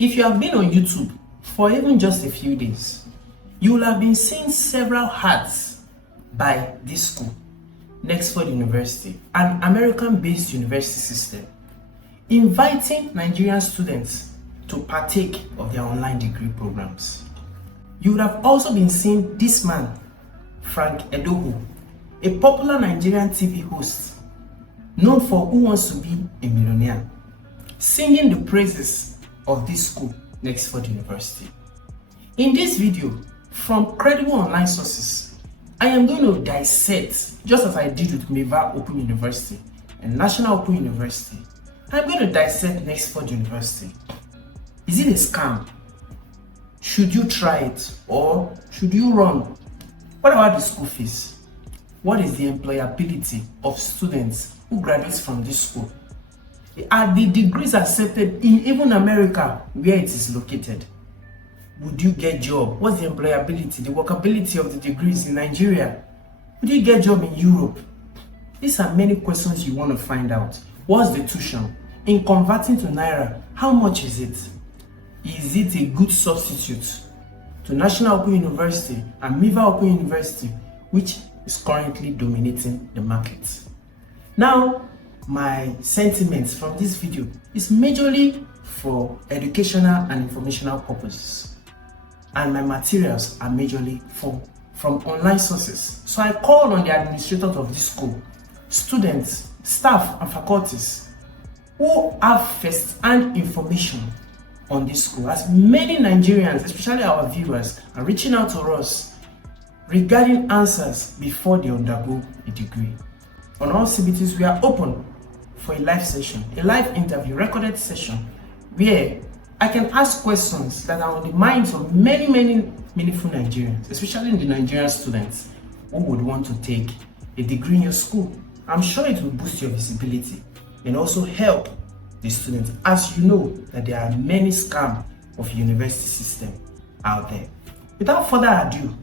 If you have been on YouTube for even just a few days, you will have been seeing several ads by this school, Nexford University, an American-based university system, inviting Nigerian students to partake of their online degree programs. You would have also been seeing this man, Frank Edoho, a popular Nigerian TV host known for Who Wants to Be a Millionaire, singing the praises of this school, Nexford University. In this video, from credible online sources, I am going to dissect, just as I did with Meva Open University and National Open University, I'm going to dissect Nexford University. Is it a scam? Should you try it or should you run? What about the school fees? What is the employability of students who graduate from this school? Are the degrees accepted in even America where it is located? Would you get job? What's the employability, the workability of the degrees in Nigeria? Would you get job in Europe? These are many questions you want to find out. What's the tuition? In converting to Naira, how much is it? Is it a good substitute to National Open University and Miva Open University, which is currently dominating the market? Now, my sentiments from this video is majorly for educational and informational purposes, and my materials are majorly from online sources. So I call on the administrators of this school, students, staff and faculties who have first-hand information on this school, as many Nigerians, especially our viewers, are reaching out to us regarding answers before they undergo a degree. On AllCBTs, we are open for a live session, a live interview, recorded session, where I can ask questions that are on the minds of many meaningful Nigerians, especially the Nigerian students who would want to take a degree in your school. I'm sure it will boost your visibility and also help the students, as you know that there are many scams of university system out there. Without further ado,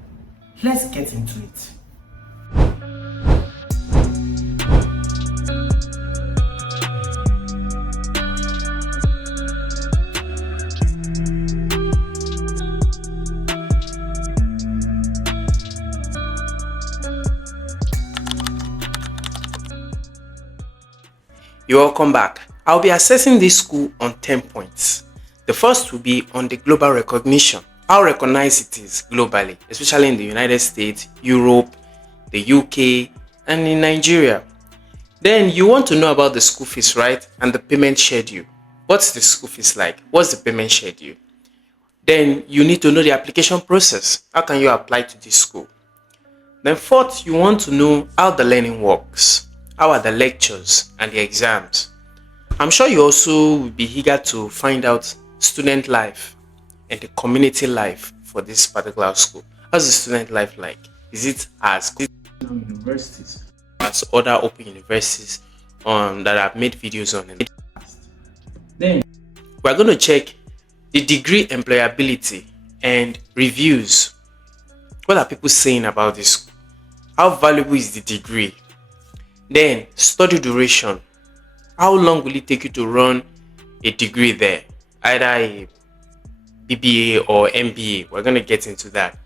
let's get into it. You're welcome back. I'll be assessing this school on 10 points. The first will be on the global recognition, how recognized it is globally, especially in the United States, Europe, the UK, and in Nigeria. Then you want to know about the school fees, right? And the payment schedule. What's the school fees like? What's the payment schedule? Then you need to know the application process. How can you apply to this school? Then fourth, you want to know how the learning works. How are the lectures and the exams? I'm sure you also will be eager to find out student life and the community life for this particular school. How's the student life like? Is it as good universities as other open universities that I've made videos on in the past? Then we're going to check the degree employability and reviews. What are people saying about this school? How valuable is the degree? Then study duration. How long will it take you to run a degree there? Either a BBA or MBA. We're going to get into that.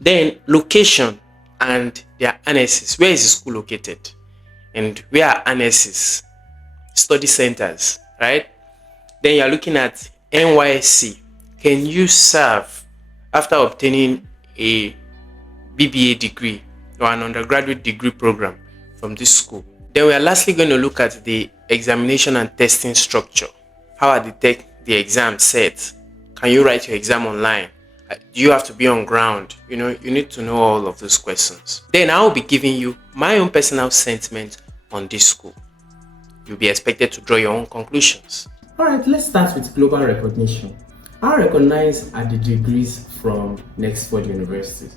Then location and their annexes. Where is the school located? And where are annexes? Study centers, right? Then you're looking at NYSC. Can you serve after obtaining a BBA degree or an undergraduate degree program from this school? Then we are lastly going to look at the examination and testing structure. How are the exams set? Can you write your exam online? Do you have to be on ground? You need to know all of those questions. Then I will be giving you my own personal sentiment on this school. You'll be expected to draw your own conclusions. Alright, let's start with global recognition. How recognized are the degrees from Nexford University?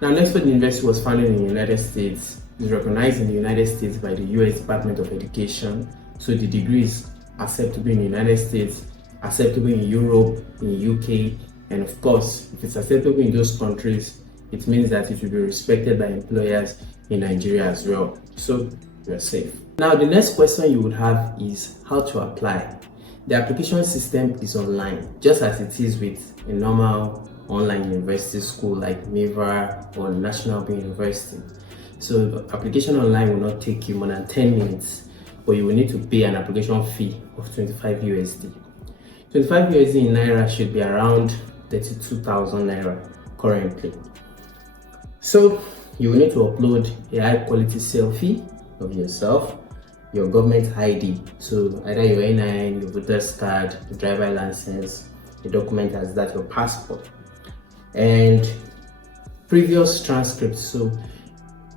Now, Nexford University was founded in the United States. It's recognized in the United States by the US Department of Education. So the degree is acceptable in the United States, acceptable in Europe, in the UK, and of course, if it's acceptable in those countries, it means that it will be respected by employers in Nigeria as well. So you're safe. Now, the next question you would have is how to apply. The application system is online, just as it is with a normal online university school like MIVA or National Open University. So the application online will not take you more than 10 minutes, but you will need to pay an application fee of 25 USD. 25 USD in Naira should be around 32,000 Naira currently. So you will need to upload a high quality selfie of yourself, your government ID, so either your NIN, your voter's card, your driver license, the document as that, your passport, and previous transcripts, so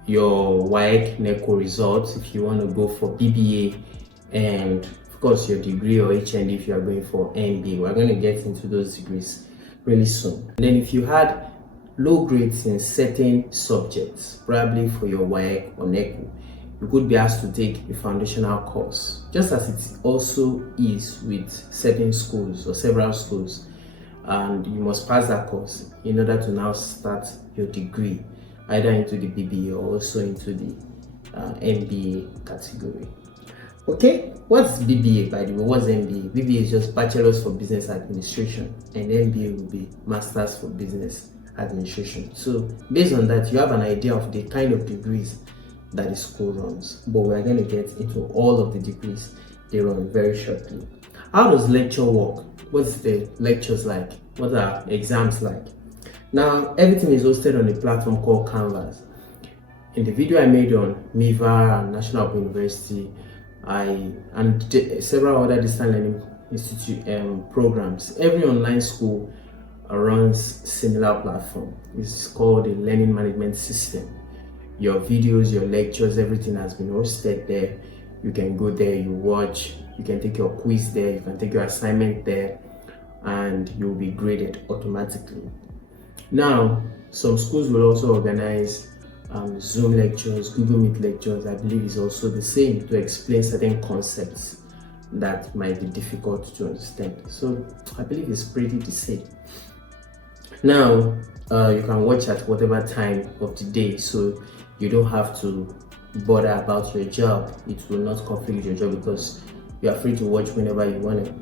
your WAEC, NECO results if you want to go for BBA, and of course your degree or HND if you are going for MBA. We're going to get into those degrees really soon. And then if you had low grades in certain subjects, probably for your WAEC or NECO, you could be asked to take a foundational course, just as it also is with certain schools or several schools, and you must pass that course in order to now start your degree, either into the BBA or also into the MBA category. Okay, what's BBA by the way? What's MBA? BBA is just Bachelor's for Business Administration, and MBA will be Master's for Business Administration. So based on that, you have an idea of the kind of degrees that the school runs, but we're going to get into all of the degrees they run very shortly. How does lecture work? What's the lectures like? What are exams like? Now, everything is hosted on a platform called Canvas. In the video I made on MIVA and National Open University, several other distance learning institute programs, every online school runs similar platform. It's called a learning management system. Your videos, your lectures, everything has been hosted there. You can go there, you watch, you can take your quiz there, you can take your assignment there, and you'll be graded automatically. Now, some schools will also organize Zoom lectures, Google Meet lectures. I believe is also the same, to explain certain concepts that might be difficult to understand. So I believe it's pretty the same. Now, you can watch at whatever time of the day, so you don't have to bother about your job. It will not conflict your job because you are free to watch whenever you want it.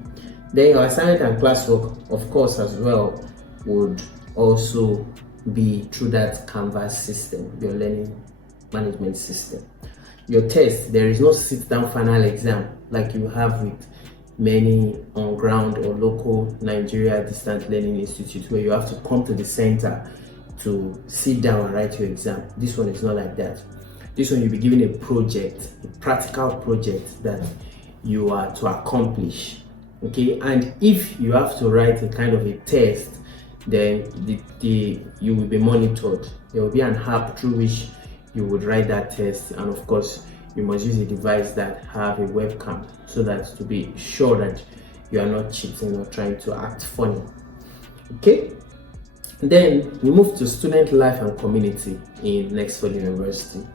Then your assignment and classwork, of course, as well, would also be through that Canvas system, your learning management system. Your test, there is no sit-down final exam like you have with many on-ground or local Nigeria distant learning institutes, where you have to come to the center to sit down and write your exam. This one is not like that. This one, you'll be given a project, a practical project that you are to accomplish. Okay, and if you have to write a kind of a test, then you will be monitored. There will be an app through which you would write that test, and of course you must use a device that have a webcam, so that to be sure that you are not cheating or trying to act funny. Okay, then we move to student life and community in Nexford University.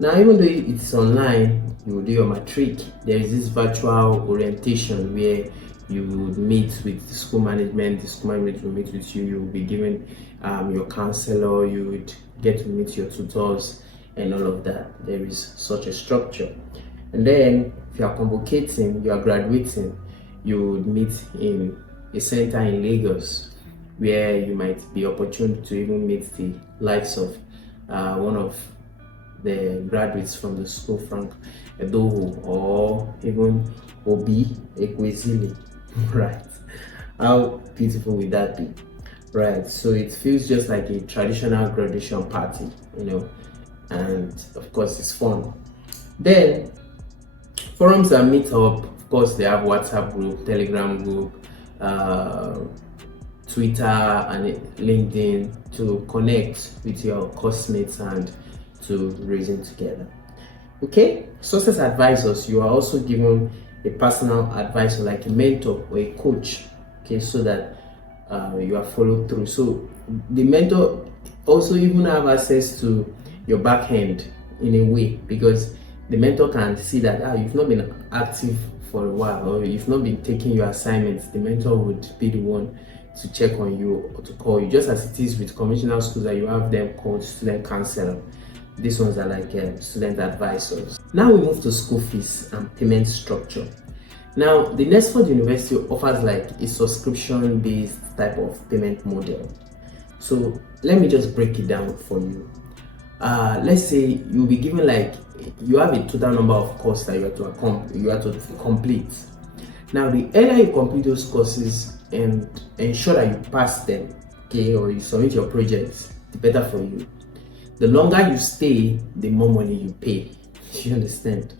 Now, even though it's online, you will do your matric. There is this virtual orientation where you would meet with the school management. The school management will meet with you. You will be given your counselor. You would get to meet your tutors and all of that. There is such a structure. And then if you are convocating, you are graduating, you would meet in a center in Lagos, where you might be opportune to even meet the likes of one of the graduates from the school, Frank Edoho, or even Obi Ekwezili. Right? How beautiful would that be? Right? So it feels just like a traditional graduation party, and of course it's fun. Then forums and meetup, of course, they have WhatsApp group, Telegram group, Twitter and LinkedIn to connect with your classmates and to reason together. Okay, success advisors, you are also given a personal advisor like a mentor or a coach, okay, so that you are followed through. So the mentor also even have access to your back end in a way, because the mentor can see that you've not been active for a while, or you've not been taking your assignments. The mentor would be the one to check on you or to call you, just as it is with conventional schools that you have them called student counselor. These ones are like student advisors. Now we move to school fees and payment structure. Now, the Nexford University offers like a subscription-based type of payment model. So let me just break it down for you. Let's say you'll be given like you have a total number of courses that you have to complete. Now, the earlier you complete those courses and ensure that you pass them, okay, or you submit your projects, the better for you. The longer you stay, the more money you pay. You understand?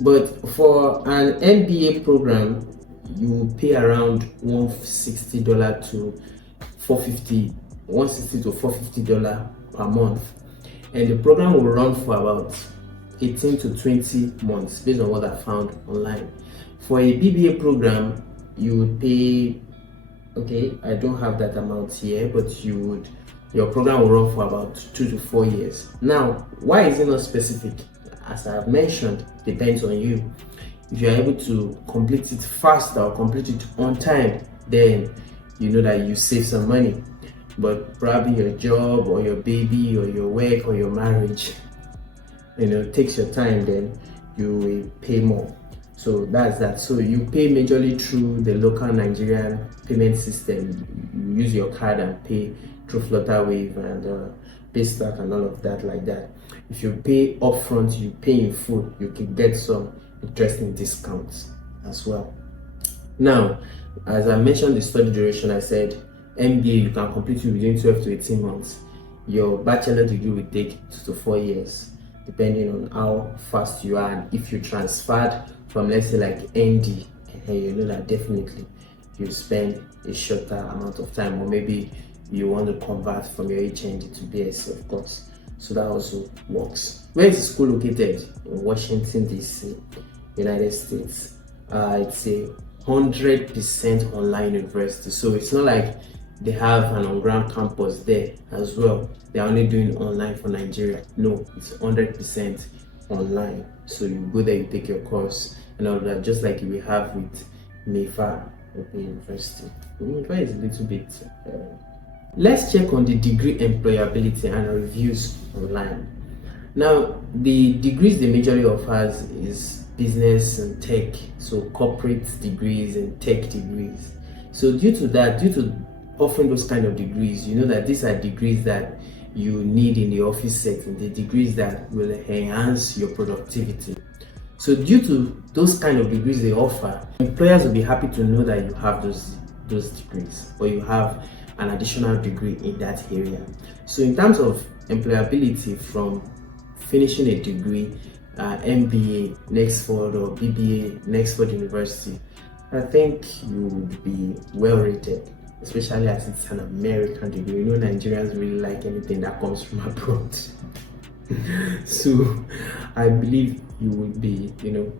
But for an MBA program, you pay around $160 to $450 per month, and the program will run for about 18 to 20 months based on what I found online. For a BBA program, you would pay, okay, I don't have that amount here, but your program will run for about 2 to 4 years. Now, why is it not specific? As I have mentioned, depends on you. If you are able to complete it faster or complete it on time, then you know that you save some money. But probably your job or your baby or your work or your marriage, takes your time, then you will pay more. So that's that. So you pay majorly through the local Nigerian payment system. You use your card and pay through Flutterwave and Paystack and all of that like that. If you pay upfront, you pay in full, you can get some interesting discounts as well. Now, as I mentioned the study duration, I said MBA you can complete it within 12 to 18 months. Your bachelor degree will take 2 to 4 years, depending on how fast you are. And if you transferred from, let's say, like ND, you know that definitely you spend a shorter amount of time, or maybe you want to convert from your HND to BSc, of course. So that also works. Where is the school located? In Washington, DC, United States. It's a 100% online university. So it's not like they have an on-ground campus there as well. They're only doing online for Nigeria. No, it's 100% online. So you go there, you take your course and all that, just like we have with Nexford University. Nexford is a little bit... Let's check on the degree employability and reviews online. Now, the degrees they majorly offers is business and tech, so corporate degrees and tech degrees. So due to offering those kind of degrees, you know that these are degrees that you need in the office setting, the degrees that will enhance your productivity. So due to those kind of degrees they offer, employers will be happy to know that you have those degrees, or you have an additional degree in that area. So in terms of employability, from finishing a degree, MBA, Nexford, or BBA, Nexford University, I think you would be well rated, especially as it's an American degree. You know, Nigerians really like anything that comes from abroad. So I believe you would be, you'll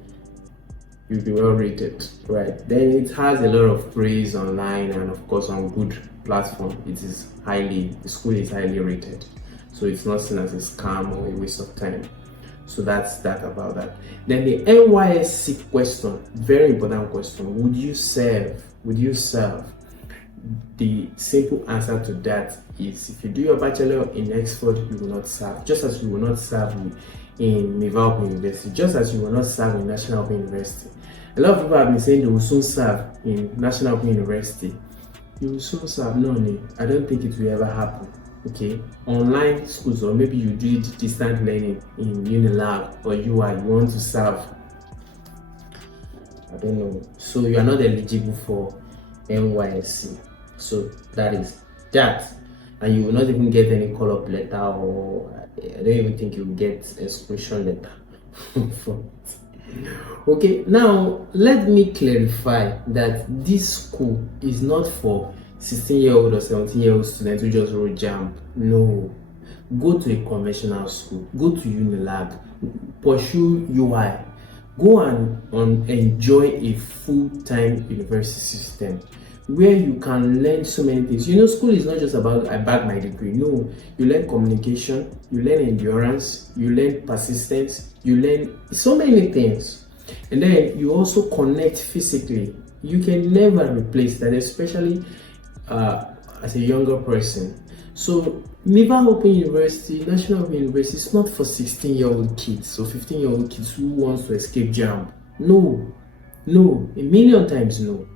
be well rated, right? Then it has a lot of praise online, and of course on good platform. The school is highly rated, so it's not seen as a scam or a waste of time. So that's that about that. Then the NYSC question, very important question. Would you serve? The simple answer to that is, if you do your bachelor in Nexford, you will not serve, just as you will not serve in Nigerian University, just as you will not serve in National University. A lot of people have been saying they will soon serve in National University. You will soon serve. No, I don't think it will ever happen. Okay, online schools, or maybe you do distant learning in Unilab or UI, you want to serve, I don't know, so you are not eligible for NYSC. So that is that, and you will not even get any call-up letter, or I don't even think you will get exclusion letter from it. Okay, now let me clarify that this school is not for 16-year-old or 17-year-old students who just wrote JAMB. No, go to a conventional school, go to Unilab, pursue UI, go and enjoy a full-time university system where you can learn so many things. School is not just about I bagged my degree. No, you learn communication, you learn endurance, you learn persistence, you learn so many things. And then you also connect physically. You can never replace that, especially as a younger person. So Nigerian Open University, National Open University is not for 16-year-old kids or 15-year-old kids who wants to escape JAMB. No, No, a million times no.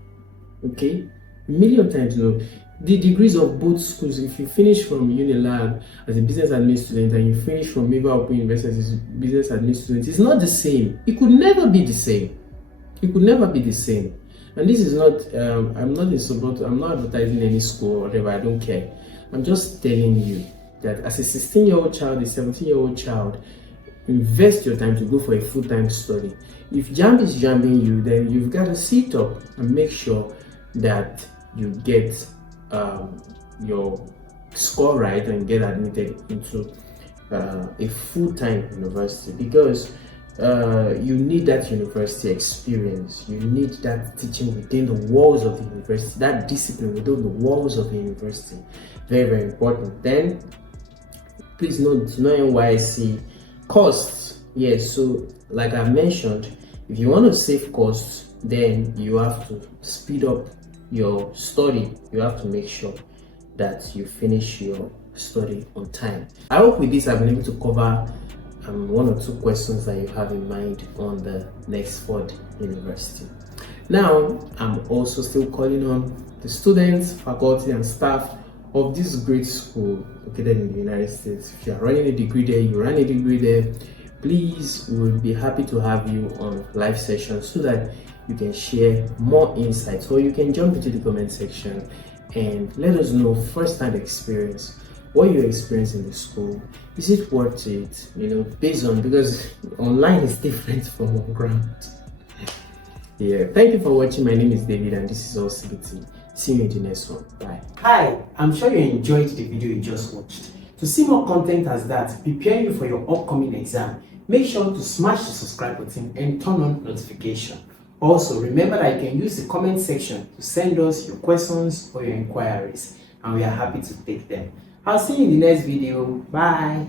Okay, a million times no. The degrees of both schools, if you finish from Unilab as a business admin student and you finish from Miva Open University as a business admin student, it's not the same. It could never be the same. It could never be the same. And this is not, I'm not in support, I'm not advertising any school or whatever, I don't care. I'm just telling you that as a 16-year-old child, a 17-year-old child, invest your time to go for a full-time study. If JAMB is jamming you, then you've got to sit up and make sure that you get your score right and get admitted into a full-time university, because you need that university experience. You need that teaching within the walls of the university, that discipline within the walls of the university. Very, very important. Then please note, no NYSC costs. Yes, so like I mentioned, if you want to save costs, then you have to speed up your study. You have to make sure that you finish your study on time. I hope with this I've been able to cover one or two questions that you have in mind on the Nexford University. Now, I'm also still calling on the students, faculty, and staff of this great school located in the United States. If you are running a degree there, you run a degree there, please, we will be happy to have you on live sessions so that you can share more insights, or you can jump into the comment section and let us know first-hand experience, what you experience in the school. Is it worth it? Based on, because online is different from on ground. Yeah, thank you for watching. My name is David and this is AllCBT. See you in the next one. Bye. Hi, I'm sure you enjoyed the video you just watched. To see more content as that, preparing you for your upcoming exam, make sure to smash the subscribe button and turn on notification. Also, remember that you can use the comment section to send us your questions or your inquiries, and we are happy to take them. I'll see you in the next video. Bye.